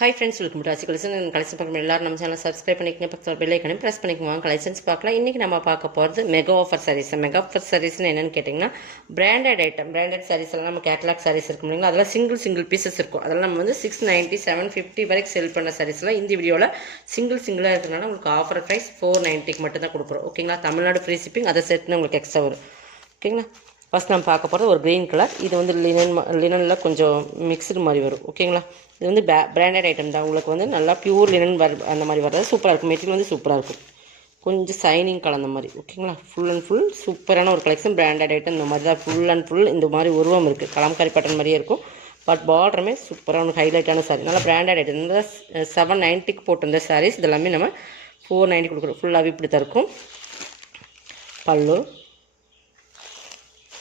Hi friends, welcome to ராசி collection. Collection பார்க்கணும் எல்லாரும் நம்ம சேனல் சப்ஸ்கிரைப் பண்ணிக்கங்க, பக்கத்தில் பெல் ஐக்கனையும் ப்ரெஸ் பண்ணிக்குவாங்க. கலெக்ஷன்ஸ் பார்க்கலாம். இன்றைக்கி நம்ம பார்க்க போகிறது mega offer sarees. Mega offer சாரீஸ்னு என்னென்னு கேட்டிங்கன்னா, பிராண்டட் ஐட்டம். பிராண்டட் சாரீஸ் எல்லாம் நம்ம கேட்டலாக் சாரீஸ் இருக்கும் இல்லைங்களா, அதெல்லாம் சிங்கிள் பீசஸ் இருக்கும். அதெல்லாம் நம்ம வந்து 690, 750 வரைக்கும் செல் பண்ண சாரீஸ்லாம் இந்த வீடியோவில் சிங்கிளாக இருக்கிறதுனால உங்களுக்கு ஆஃபர் ப்ரைஸ் 490க்கு மட்டும் தான் கொடுக்குறோம். ஓகேங்களா, தமிழ்நாடு ஃப்ரீ ஷிப்பிங், அதை செட்னு உங்களுக்கு எக்ஸ்ட்ரா வரும். ஓகேங்களா, ஃபஸ்ட் நம்ம பார்க்க போகிறது ஒரு க்ரீன் கலர். இது வந்து லினனில் கொஞ்சம் மிக்சடு மாதிரி வரும். ஓகேங்களா, இது வந்து பிராண்டட் ஐட்டம் தான். உங்களுக்கு வந்து நல்லா பியூர் லினன் அந்த மாதிரி வர்றது சூப்பராக இருக்கும். மெட்டீரியல் வந்து சூப்பராக இருக்கும், கொஞ்சம் சைனிங் கலந்த மாதிரி. ஓகேங்களா, ஃபுல் அண்ட் ஃபுல் சூப்பரான ஒரு கலெக்ஷன். பிராண்டட் ஐட்டம் இந்த மாதிரி தான். ஃபுல் அண்ட் ஃபுல் இந்த மாதிரி உருவம் இருக்குது, கலம்காரி பட்டன் மாதிரியே இருக்கும். பட் பார்டருமே சூப்பரான ஹைலைட்டான சாரீ. நல்லா பிராண்டட் ஐட்டம். இந்த 790க்கு போட்டிருந்த சாரீஸ் இதெல்லாமே நம்ம 490 கொடுக்குறோம். ஃபுல்லாகவே இப்படி தான் இருக்கும். பல்லு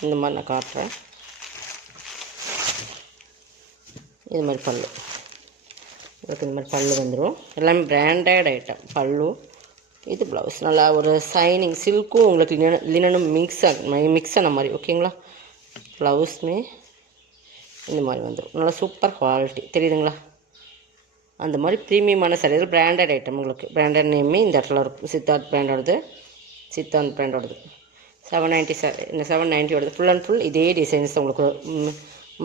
இந்த மாதிரி நான் காட்டுறேன். இது மாதிரி பல்லு, இதுக்கு இந்த மாதிரி பல்லு வந்துடும். எல்லாமே பிராண்டட் ஐட்டம். பல்லு, இது ப்ளவுஸ். நல்லா ஒரு சைனிங் சில்க்கும் உங்களுக்கு லினனும் மிக்ஸ் ஆன மாதிரி. ஓகேங்களா, ப்ளவுஸுமே இந்த மாதிரி வந்துடும். நல்லா சூப்பர் குவாலிட்டி, தெரியுதுங்களா? அந்த மாதிரி ப்ரீமியமான சாரீ. இது பிராண்டட் ஐட்டம். உங்களுக்கு பிராண்டட் நேமே இந்த இடத்துல இருக்கும். சித்தார்த் பிராண்டோடது, சித்தார்த் பிராண்டோடது 790 வருது. ஃபுல் அண்ட் ஃபுல் இதே டிசைன்ஸ். உங்களுக்கு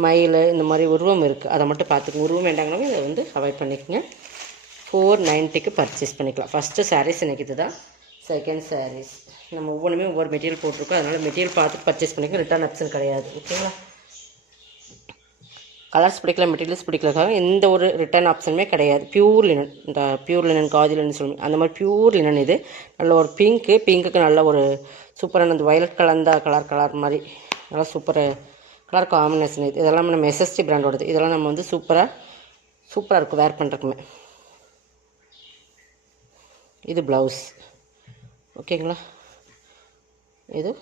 மயில் இந்த மாதிரி உருவம் இருக்குது, அதை மட்டும் பார்த்துக்கோங்க. உருவம் வேண்டாங்கனாலும் இதை வந்து அவாய்ட் பண்ணிக்கோங்க. 490க்கு பர்ச்சேஸ் பண்ணிக்கலாம். ஃபஸ்ட்டு சாரீஸ் எனக்கு இது தான். செகண்ட் சாரீஸ் நம்ம ஒவ்வொன்றுமே ஒவ்வொரு மெட்டீரியல் போட்டிருக்கோம், அதனால் மெட்டீரியல் பார்த்து பர்ச்சேஸ் பண்ணிக்கலாம். ரிட்டர்ன் ஆப்ஷன் கிடையாது. ஓகேங்களா, கலர்ஸ் பிடிக்கல, மெட்டீரியல்ஸ் பிடிக்கலக்காக எந்த ஒரு ரிட்டர்ன் ஆப்ஷனுமே கிடையாது. பியூர் லினன், இந்த பியூர் லினன் காதி லினன் சொல்லுங்கள், அந்த மாதிரி பியூர் லினன். இது நல்ல ஒரு பிங்க்குக்கு நல்ல ஒரு சூப்பரான அந்த வயலட் கலந்த கலர் மாதிரி நல்லா சூப்பர் கலர் காம்பினேஷன். இதெல்லாம் நம்ம எஸ்எஸ்டி பிராண்டோடது. இதெல்லாம் நம்ம வந்து சூப்பராக இருக்கும் வேர் பண்ணுறதுக்குமே. இது ப்ளவுஸ். ஓகேங்களா, இது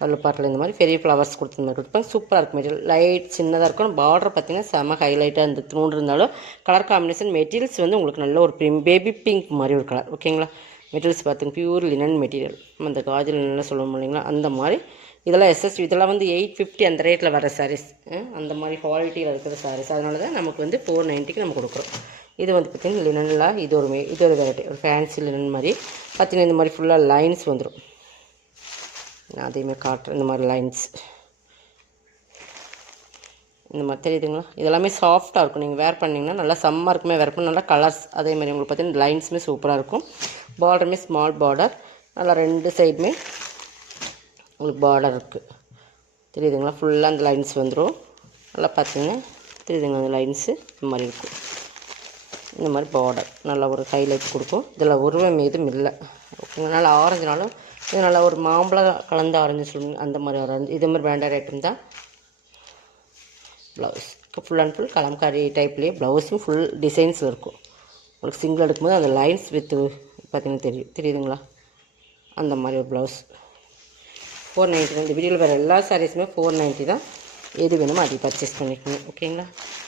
பல்லு பாட்டில் இந்த மாதிரி பெரிய ஃப்ளவர்ஸ் கொடுத்த மாதிரி கொடுப்பாங்க. சூப்பராக இருக்கும். மெட்டீரியல் லைட் சின்னதாக இருக்கும். பார்டர் பார்த்திங்கன்னா செம்ம ஹைலைட்டாக இருந்து தூண்டு இருந்தாலும் கலர் காம்பினேஷன் மெட்டீரியல்ஸ் வந்து உங்களுக்கு நல்ல ஒரு பேபி பிங்க் மாதிரி ஒரு கலர். ஓகேங்களா, மெட்டீரியல்ஸ் பார்த்துங்க பியூர் லினன் மெட்டீரியல். நம்ம அந்த காஜல் லினன்லாம் சொல்லுவோம் இல்லைங்களா, அந்த மாதிரி. இதெல்லாம் எஸ்எஸ்டி. இதெல்லாம் வந்து 850 அந்த ரேட்டில் வர சாரீஸ். அந்த மாதிரி குவாலிட்டியில் இருக்கிற சாரீஸ். அதனால தான் நமக்கு வந்து 490க்கு நம்ம கொடுக்குறோம். இது வந்து பார்த்திங்கன்னா லினனில் இது ஒரு வெரைட்டி, ஒரு ஃபேன்சி லினன் மாதிரி பார்த்திங்கன்னா இந்த மாதிரி ஃபுல்லாக லைன்ஸ் வந்துடும். நான் அதேமாதிரி காட்டுறேன். இந்த மாதிரி லைன்ஸ் இந்த மாதிரி தெரியுதுங்களா. இதெல்லாமே சாஃப்டாக இருக்கும். நீங்கள் வேர் பண்ணிங்கன்னா நல்லா செம்மாக இருக்குமே வேர் பண்ண. நல்லா கலர்ஸ் அதேமாதிரி உங்களுக்கு பார்த்திங்கன்னா லைன்ஸுமே சூப்பராக இருக்கும். பார்டருமே ஸ்மால் பார்டர். நல்லா ரெண்டு சைடுமே உங்களுக்கு பார்டர் இருக்குது, தெரியுதுங்களா. ஃபுல்லாக அந்த லைன்ஸ் வந்துடும். நல்லா பார்த்திங்கன்னா தெரியுதுங்களா, அந்த லைன்ஸு இந்த மாதிரி இருக்கும். இந்த மாதிரி பார்டர் நல்லா ஒரு ஹைலைட் கொடுக்கும். இதில் உருவம் எதுவும் இல்லை. ஓகேங்க, நல்லா ஆரஞ்சுனாலும் இது நல்லா ஒரு மாம்பழம் கலந்து ஆரஞ்சு சொல்லுங்க, அந்த மாதிரி ஆரஞ்சு. இதே மாதிரி பிராண்டட் ஐட்டம் தான். Blouse full and full Kalamkari டைப்லேயே ப்ளவுஸும் ஃபுல் டிசைன்ஸில் இருக்கும். உங்களுக்கு சிங்கிள் எடுக்கும்போது அந்த லைன்ஸ் வித்து பார்த்திங்கன்னா தெரியுதுங்களா, அந்த மாதிரி ஒரு ப்ளவுஸ். 490 தான். இந்த வீடியோவில் வேறு எல்லா சாரீஸுமே 490 தான். எது வேணுமோ அதை பர்ச்சேஸ் பண்ணிக்கணும். ஓகேங்களா,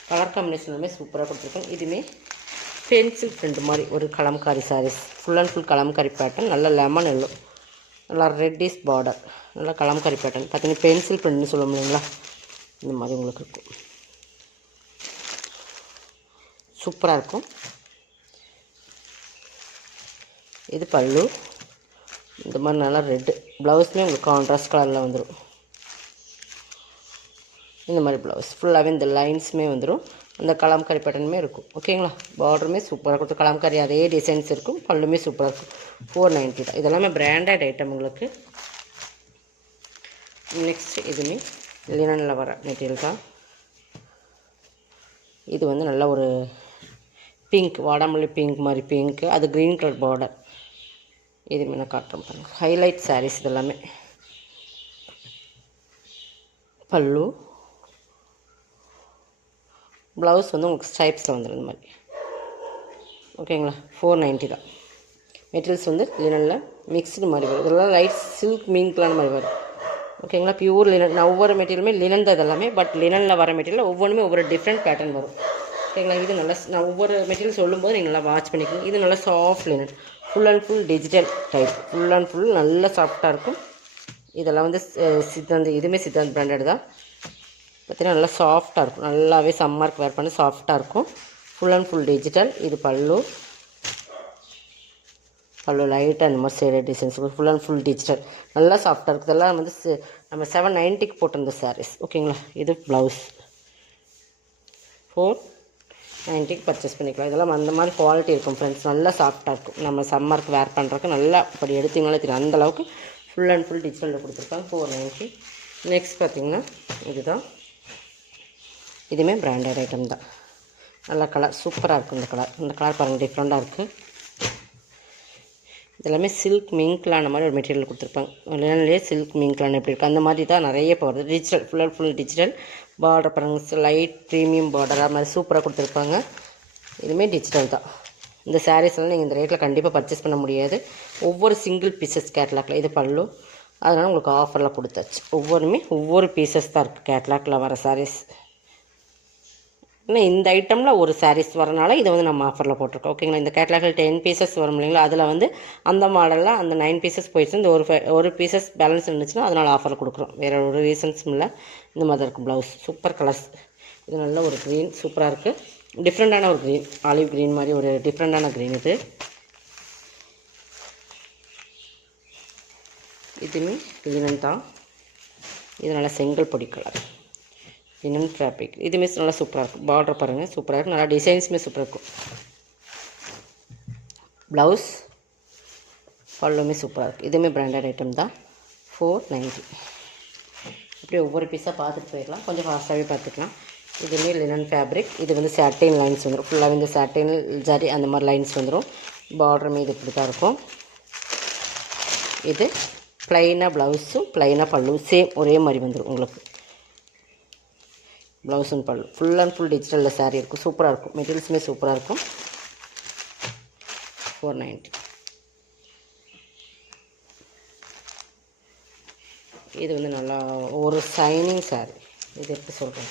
கலர் காம்பினேஷனுமே சூப்பராக கொடுத்துருக்கோம். இதுவுமே பென்சில் பிரிண்ட் மாதிரி ஒரு kalamkari saris. Full and full kalamkari pattern. நல்லா லெமன் எல்லோ, நல்லா ரெட்டிஷ் பார்டர், நல்லா கலம்காரி பேட்டர்ன். பார்த்திங்கன்னா பென்சில் பிரிண்ட்னு சொல்லுவோம் இல்லைங்களா, இந்த மாதிரி உங்களுக்கு இருக்கும். சூப்பராக இருக்கும். இது பல்லு. இந்த மாதிரி நல்லா ரெட்டு. ப்ளவுஸ்லேயும் உங்களுக்கு கான்ட்ராஸ்ட் கலரில் வந்துடும். இந்த மாதிரி ப்ளவுஸ் ஃபுல்லாகவே இந்த லைன்ஸுமே வந்துடும். அந்த கலம்காரி பேட்டர்னுமே இருக்கும். ஓகேங்களா, பார்டருமே சூப்பராக கொடுத்து கலம்காரி அதே டிசைன்ஸ் இருக்கும். பல்லுமே சூப்பராக இருக்கும். 490 தான். இதெல்லாமே பிராண்டட் ஐட்டம் உங்களுக்கு. நெக்ஸ்ட் இதுவுமே லினனில் வர மெட்டீரியல் தான். இது வந்து நல்ல ஒரு பிங்க், வாடாமல்லி பிங்க் மாதிரி பிங்க்கு. அது க்ரீன் கலர் பார்டர். இதுவுமே நான் காட்டுறேன் பாருங்கள். ஹைலைட் சாரீஸ் இதெல்லாமே. பல்லு, ப்ளவுஸ் வந்து உங்களுக்கு ஸ்ட்ரைப்ஸில் வந்துடும் இந்த மாதிரி. ஓகேங்களா, 490 தான். மெட்டீரியல்ஸ் வந்து லினனில் மிக்ஸ்டு மாதிரி வரும். இதெல்லாம் லைட் சில்க் மீன்களான மாதிரி வரும். ஓகேங்களா, பியூர் லினன். நான் ஒவ்வொரு மெட்டீரியலுமே லினன் தான் இதெல்லாமே. பட் லினனில் வர மெட்டீரியல் ஒவ்வொன்றுமே ஒவ்வொரு டிஃப்ரெண்ட் பேட்டர்ன் வரும். ஓகேங்களா, இது நல்லா நான் ஒவ்வொரு மெட்டீரியல் சொல்லும்போது நீங்கள் நல்லா வாட்ச் பண்ணிக்கோங்க. இது நல்லா soft linen, full and full digital type. Full and full நல்லா சாஃப்டாக இருக்கும். இதெல்லாம் வந்து சித்தாந்த், இதுவுமே சித்தாந்த் பிராண்டட் தான். பார்த்தீங்கன்னா நல்லா சாஃப்டாக இருக்கும், நல்லாவே சம்மருக்கு வேர் பண்ணி சாஃப்டாக இருக்கும். Full and full digital. இது பல்லு லைட்டாக அந்த மாதிரி sari designs full and full digital, நல்லா சாஃப்டாக இருக்குது. இதெல்லாம் வந்து நம்ம 790க்கு போட்டிருந்த சாரீஸ். ஓகேங்களா. இது ப்ளவுஸ் 490க்கு பர்ச்சேஸ் பண்ணிக்கலாம். இதெல்லாம் அந்த மாதிரி குவாலிட்டி இருக்கும் ஃப்ரெண்ட்ஸ், நல்லா சாஃப்டாக இருக்கும். நம்ம சம்மருக்கு வேர் பண்ணுறதுக்கு நல்லா அப்படி எடுத்திங்கனாலே தெரியும், அந்தளவுக்கு ஃபுல் அண்ட் ஃபுல் டிஜிட்டலில் கொடுத்துருக்காங்க. 490. நெக்ஸ்ட் பார்த்திங்கன்னா இதுதான், இதுவுமே பிராண்டட் ஐட்டம் தான். நல்லா கலர் சூப்பராக இருக்கும். இந்த கலர் பாருங்கள், டிஃப்ரெண்ட்டாக இருக்குது. இதெல்லாமே சில்க் மிங்க்லான மாதிரி ஒரு மெட்டீரியல் கொடுத்துருப்பாங்க. லினன்லேயே சில்க் மிங்க்லான் எப்படி இருக்குது அந்த மாதிரி தான் நிறைய இப்போ வருது. Digital full and full digital. Border பாருங்க, லைட் ப்ரீமியம் பார்டராக மாதிரி சூப்பராக கொடுத்துருப்பாங்க. இதுவுமே டிஜிட்டல் தான். இந்த சாரீஸ்லாம் நீங்கள் இந்த ரேட்டில் கண்டிப்பாக பர்ச்சேஸ் பண்ண முடியாது. ஒவ்வொரு சிங்கிள் பீசஸ் கேட்லாக்கில். இது பல்லு, அதனால் உங்களுக்கு ஆஃபரில் கொடுத்தாச்சு. ஒவ்வொரு பீசஸ் தான் இருக்குது கேட்லாக்கில் வர சாரீஸ். இன்னும் இந்த ஐட்டமில் ஒரு சாரீஸ் வரனால இதை வந்து நம்ம ஆஃபரில் போட்டிருக்கோம். ஓகேங்களா. இந்த கேட்லாகில் 10 பீசஸ் வரும் இல்லைங்களா, அதில் வந்து அந்த மாடலில் அந்த 9 பீசஸ் போயிடுச்சு. இந்த ஒரு பீசஸ் பேலன்ஸ் இருந்துச்சுன்னா அதனால் ஆஃபர் கொடுக்குறோம். வேறு ஒரு ரீசன்ஸும் இல்லை. இந்த மாதிரி இருக்கும் ப்ளவுஸ். Super colours. இது நல்ல ஒரு க்ரீன் சூப்பராக இருக்குது. டிஃப்ரெண்ட்டான ஒரு க்ரீன், ஆலிவ் க்ரீன் மாதிரி ஒரு டிஃப்ரெண்ட்டான க்ரீன் இது. இதுவுமே லினன் தான். இது நல்லா செங்கல் பொடி கலர், லினன் ஃபேப்ரிக். இதுவுமே நல்லா சூப்பராக இருக்கும். பார்டர் பாருங்கள் சூப்பராக இருக்கும். நல்லா டிசைன்ஸுமே சூப்பராக இருக்கும். ப்ளவுஸ் பல்லுமே சூப்பராக இருக்குது. இதுவுமே பிராண்டட் ஐட்டம் தான். 490. இப்படி ஒவ்வொரு பீஸாக பார்த்துட்டு போயிடலாம், கொஞ்சம் ஃபாஸ்ட்டாகவே பார்த்துக்கலாம். இதுவுமே லினன் ஃபேப்ரிக். இது வந்து சாட்டின் லைன்ஸ் வந்துடும், ஃபுல்லாகவே இந்த சாட்டின் ஜரி அந்த மாதிரி லைன்ஸ் வந்துடும். பார்டருமே இது இப்படி தான் இருக்கும். இது ப்ளைனாக ப்ளவுஸும் ப்ளைனாக பல்லு சேம் ஒரே மாதிரி வந்துடும் உங்களுக்கு. ப்ளவுஸ் அண்ட் பல்லு ஃபுல் அண்ட் ஃபுல் டிஜிட்டலில் சாரீ இருக்கும். சூப்பராக இருக்கும். மெட்டீரியல்ஸுமே சூப்பராக இருக்கும். 490. இது வந்து நல்லா ஒரு ஷைனிங் சாரீ. இது எப்படி சொல்கிறேன்,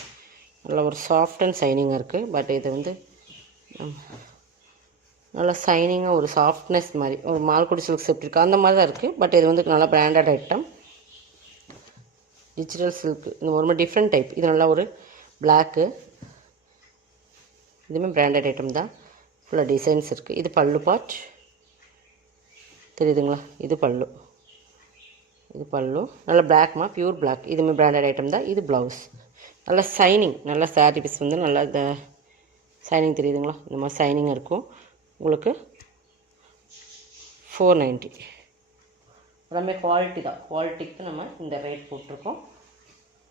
நல்லா ஒரு சாஃப்ட் அண்ட் ஷைனிங்காக இருக்குது. பட் இது வந்து நல்லா ஷைனிங்காக ஒரு சாஃப்ட்னஸ் மாதிரி ஒரு மால்குடி சில்க் செப்ட் இருக்குது அந்த மாதிரி தான் இருக்குது. பட் இது வந்து நல்லா பிராண்டட் ஐட்டம். டிஜிட்டல் சில்க் இந்த ஒரு டிஃப்ரெண்ட் டைப். இது நல்லா ஒரு பிளாக்கு. இதுவுமே பிராண்டட் ஐட்டம் தான். ஃபுல்லாக டிசைன்ஸ் இருக்குது. இது பல்லு பார்ட் தெரியுதுங்களா. இது பல்லு நல்லா பிளாக்மா பியூர் பிளாக். இதுவுமே பிராண்டட் ஐட்டம் தான். இது ப்ளவுஸ் நல்லா ஷைனிங். நல்லா சாரீ பீஸ் வந்து நல்லா இந்த ஷைனிங் தெரியுதுங்களா, இந்த மாதிரி ஷைனிங்காக இருக்கும் உங்களுக்கு. 490. எல்லாமே குவாலிட்டி தான். குவாலிட்டிக்கு நம்ம இந்த ரேட் போட்டிருக்கோம்.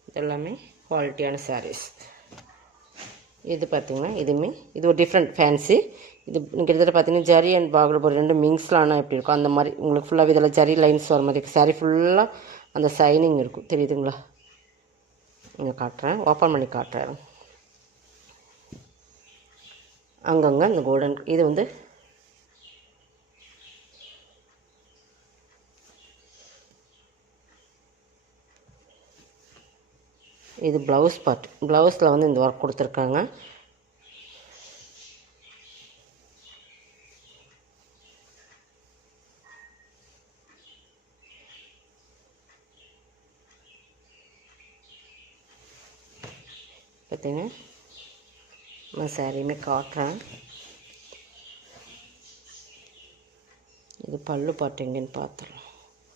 இதெல்லாமே குவாலிட்டியான சாரீஸ். இது பார்த்திங்கன்னா இதுவுமே இது ஒரு டிஃப்ரெண்ட் ஃபேன்சி. இது கிட்டத்தட்ட பார்த்திங்கன்னா ஜரி அண்ட் பாகுல ஒரு ரெண்டு மிங்ஸ்லானா எப்படி இருக்கும் அந்த மாதிரி உங்களுக்கு ஃபுல்லாக இதில் ஜரி லைன்ஸ் வர மாதிரி சாரீ ஃபுல்லாக அந்த ஷைனிங் இருக்கும் தெரியுதுங்களா. இங்கே காட்டுறேன், ஓப்பன் பண்ணி காட்டுறேன். அங்கங்கே இந்த கோல்டன். இது வந்து இது ப்ளவுஸ் பார்ட். ப்ளவுஸில் வந்து இந்த ஒர்க் கொடுத்துருக்காங்க. பார்த்தீங்கன்னா நான் சாரியுமே காட்டுறேன். இது பல்லு பார்ட் எங்கேன்னு பார்த்துடலாம்.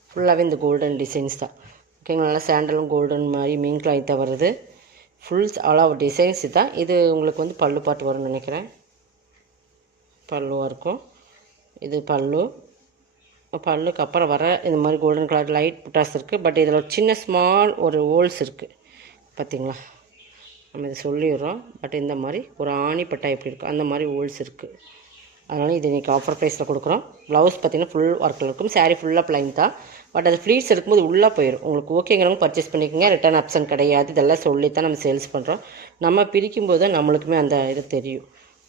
ஃபுல்லாகவே இந்த கோல்டன் டிசைன்ஸ் தான். ஓகேங்களா. நல்லா சாண்டலும் கோல்டன் மாதிரி மீன் லைட் தான் வருது. ஃபுல் ஆல் ஓவர் டிசைன்ஸ் தான். இது உங்களுக்கு வந்து பல்லு பார்ட் வரும்னு நினைக்கிறேன். பல்லுவாக இருக்கும். இது பல்லுக்கு அப்புறம் வர இந்த மாதிரி கோல்டன் கலர் லைட் புட்டாஸ் இருக்குது. பட் இதில் ஒரு சின்ன ஸ்மால் ஒரு ஹோல்ஸ் இருக்குது பார்த்தீங்களா. நம்ம இதை சொல்லிடுறோம். பட் இந்த மாதிரி ஒரு ஆணி பட்டா எப்படி இருக்கும் அந்த மாதிரி ஹோல்ஸ் இருக்குது. அதனால் இது இன்றைக்கி ஆஃபர் ப்ரைஸில் கொடுக்குறோம். ப்ளவுஸ் பார்த்திங்கன்னா ஃபுல் ஒர்க்கில் இருக்கும். சாரீ ஃபுல்லாக ப்ளைன் தான். பட் அது ஃப்ளீட்ஸ் இருக்கும்போது உள்ளே போயிடும். உங்களுக்கு ஓகேங்கிறவங்க பர்ச்சேஸ் பண்ணிக்கோங்க. ரிட்டர்ன் ஆப்ஷன் கிடையாது. இதெல்லாம் சொல்லி தான் நம்ம சேல்ஸ் பண்ணுறோம். நம்ம பிரிக்கும்போது நம்மளுக்குமே அந்த இது தெரியும்.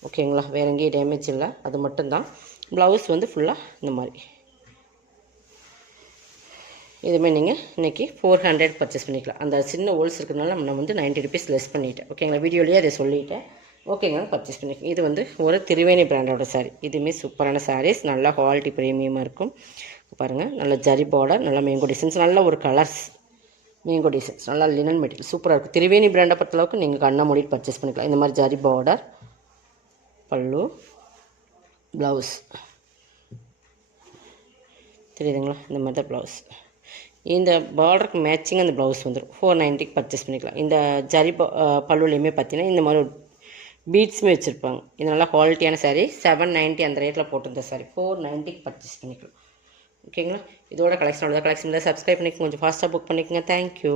ஓகேங்களா. வேறு எங்கேயும் டேமேஜ் இல்லை. அது மட்டும்தான். ப்ளவுஸ் வந்து ஃபுல்லாக இந்த மாதிரி. இதுவுமே நீங்கள் இன்றைக்கி 400 பர்ச்சேஸ் பண்ணிக்கலாம். அந்த சின்ன ஹோல்ஸ் இருக்கிறதுனால நம்ம வந்து 90 ருபீஸ் லெஸ் பண்ணிவிட்டேன். ஓகேங்களா. வீடியோலேயே அதை சொல்லிவிட்டேன். ஓகேங்க, பர்ச்சேஸ் பண்ணிக்கலாம். இது வந்து ஒரு திருவேணி பிராண்டோட சாரீ. இதுவுமே சூப்பரான சாரீஸ். நல்லா குவாலிட்டி ப்ரீமியமாக இருக்கும். பாருங்கள், நல்ல ஜரி பார்டர், நல்ல மேங்கோ டிசைன்ஸ், நல்ல ஒரு கலர்ஸ். மேங்கோ டிசைன்ஸ் நல்லா லினன் மெட்டீரியல் சூப்பராக இருக்கும். திரிவேணி பிராண்டை பொறுத்தளவுக்கு நீங்கள் கண்ணை மூடிட்டு பர்ச்சேஸ் பண்ணிக்கலாம். இந்த மாதிரி ஜரி பார்டர், பல்லு, ப்ளவுஸ் தெரியுதுங்களா? இந்த மாதிரி தான் ப்ளவுஸ். இந்த பார்டருக்கு மேட்சிங் அந்த ப்ளவுஸ் வந்துடும். 490 பர்ச்சேஸ் பண்ணிக்கலாம். இந்த ஜரி பல்லுலேயுமே பார்த்தீங்கன்னா இந்த மாதிரி பீட்ஸுமே வச்சுருப்பாங்க. இது நல்லா குவாலிட்டியான சாரீ. 790 அந்த ரேட்டில் போட்டிருந்த சாரீ 490 பர்ச்சேஸ் பண்ணிக்கலாம். ஓகேங்களா? இதோட கலெக்ஷனோட கலெக்ஷனில் சப்ஸ்கிரைப் பண்ணிக்கோங்க. கொஞ்சம் ஃபாஸ்ட்டாக புக் பண்ணிக்கோங்க. தேங்க்யூ.